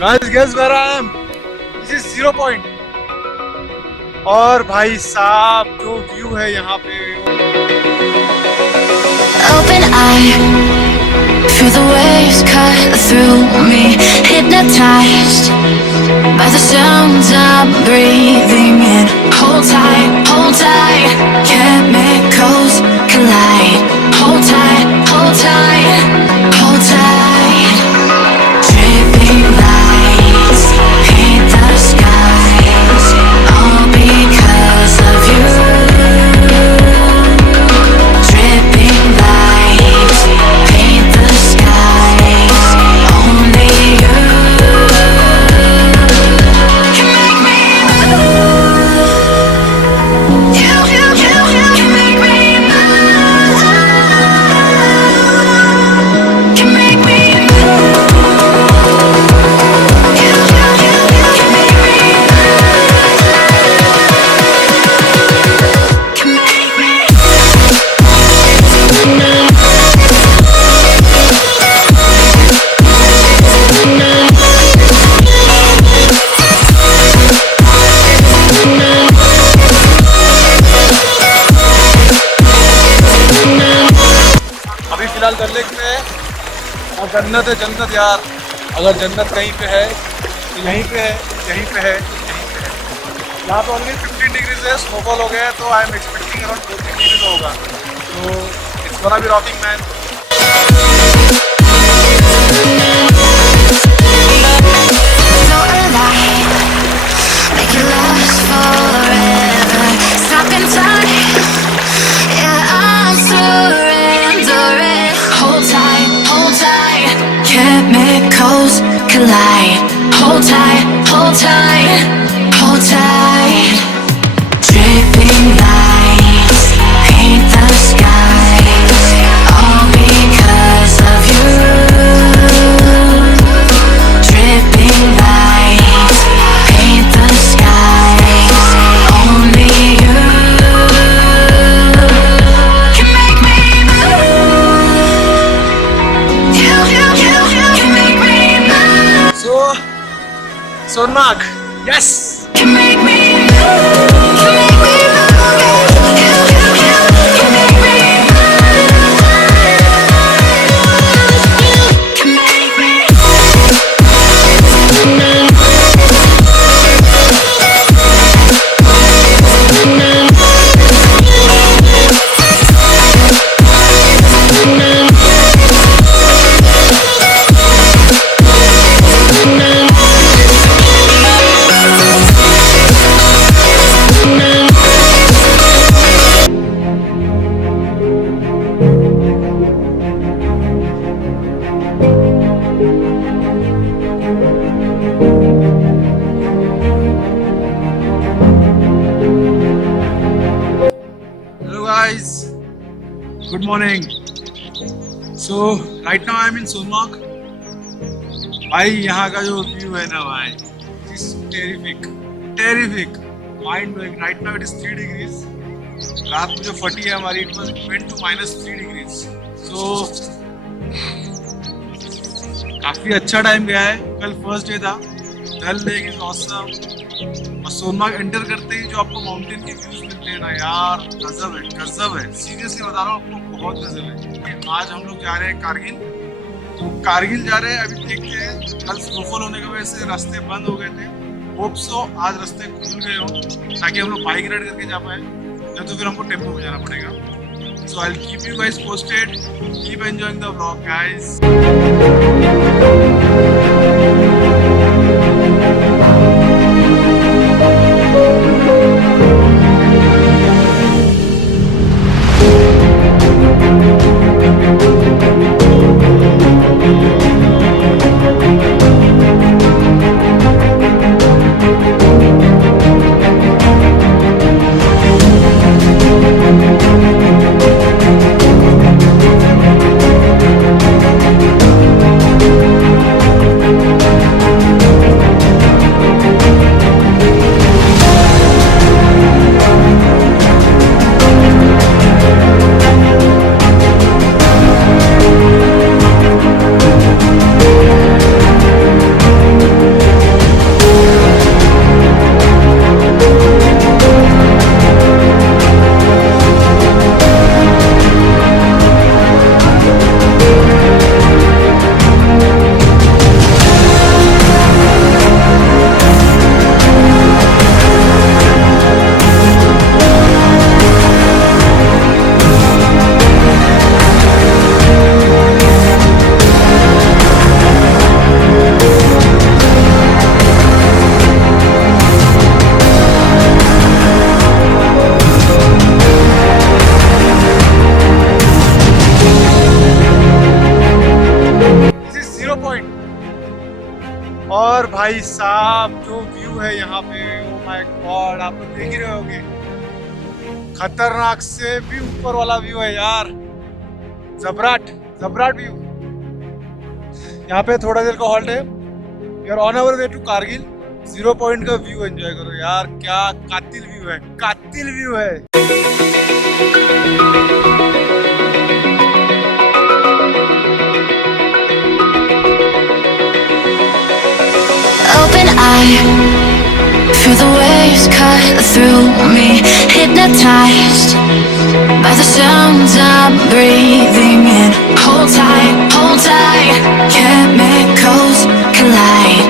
Guys, guess where I am? This is 0 point. और भाई साहब जो व्यू है यहाँ पे। Open eye, feel the waves cut through me, hypnotized by the sounds I'm breathing in. Hold tight, chemicals collide. Hold tight, hold tight, hold tight. Dripping lights paint the skies, all because of you. Dripping lights paint the skies, only you can make me move. You can make me move. Can make me move. You can make me move. Can make me. अभी फिलहाल डल lake में है और जन्नत है जन्नत यार। अगर जन्नत कहीं पे है तो यहीं पे है, यहीं पे है, यहीं पे है। यहाँ पे ऑलरेडी 15 डिग्रीज है, स्नोफॉल हो गया है, तो I am expecting around 2-3 degrees होगा। तो it's gonna be rocking man. So alive, make it last forever. Stop in time, yeah, I'm surrendering. Hold tight, chemicals collide. Hold tight, hold tight, hold tight. Dripping lights paint the skies, all because of you. Dripping lights paint the skies, only you can make me move. You can make me move. So Sonamarg, yes. Can make me move. Can make me move. Can make me move. Can make me. Hello guys, good morning. So right now I'm in Sonamarg. भाई यहाँ का जो view है ना भाई, it's terrific, mind blowing. Right now it is 3 degrees. रात में जो फटी है हमारी, it was went to -3 degrees. So काफी अच्छा टाइम गया है। कल फर्स्ट डे था। Dal lake is awesome. और सोनमार्ग एंटर करते ही जो आपको माउंटेन के व्यूज मिलते हैं ना यार, गजब है। सीरियसली बता रहा हूँ आपको, बहुत गजब है। आज हम लोग जा रहे हैं कारगिल। तो कारगिल जा रहे हैं, अभी देखते हैं। कल स्नोफॉल होने की वजह से रास्ते बंद हो गए थे। होप सो आज रास्ते खुल गए हो ताकि हम लोग बाइक राइड करके जा पाए, या तो फिर हमको टेम्पो में जाना पड़ेगा। So I will keep you guys posted. Keep enjoying the vlog guys. और भाई साहब जो व्यू है यहाँ पे, ओ माय गॉड, आप लोग देख ही रहे होंगे, खतरनाक से भी ऊपर वाला व्यू है यार, जबराट जबराट व्यू। यहाँ पे थोड़ा देर का हॉल्ट है, we are on our way to Kargil. 0 point का व्यू एंजॉय करो यार, क्या कातिल व्यू है, कातिल व्यू है। Open eye, feel the waves cut through me, hypnotized by the sounds I'm breathing in. Hold tight, chemicals collide.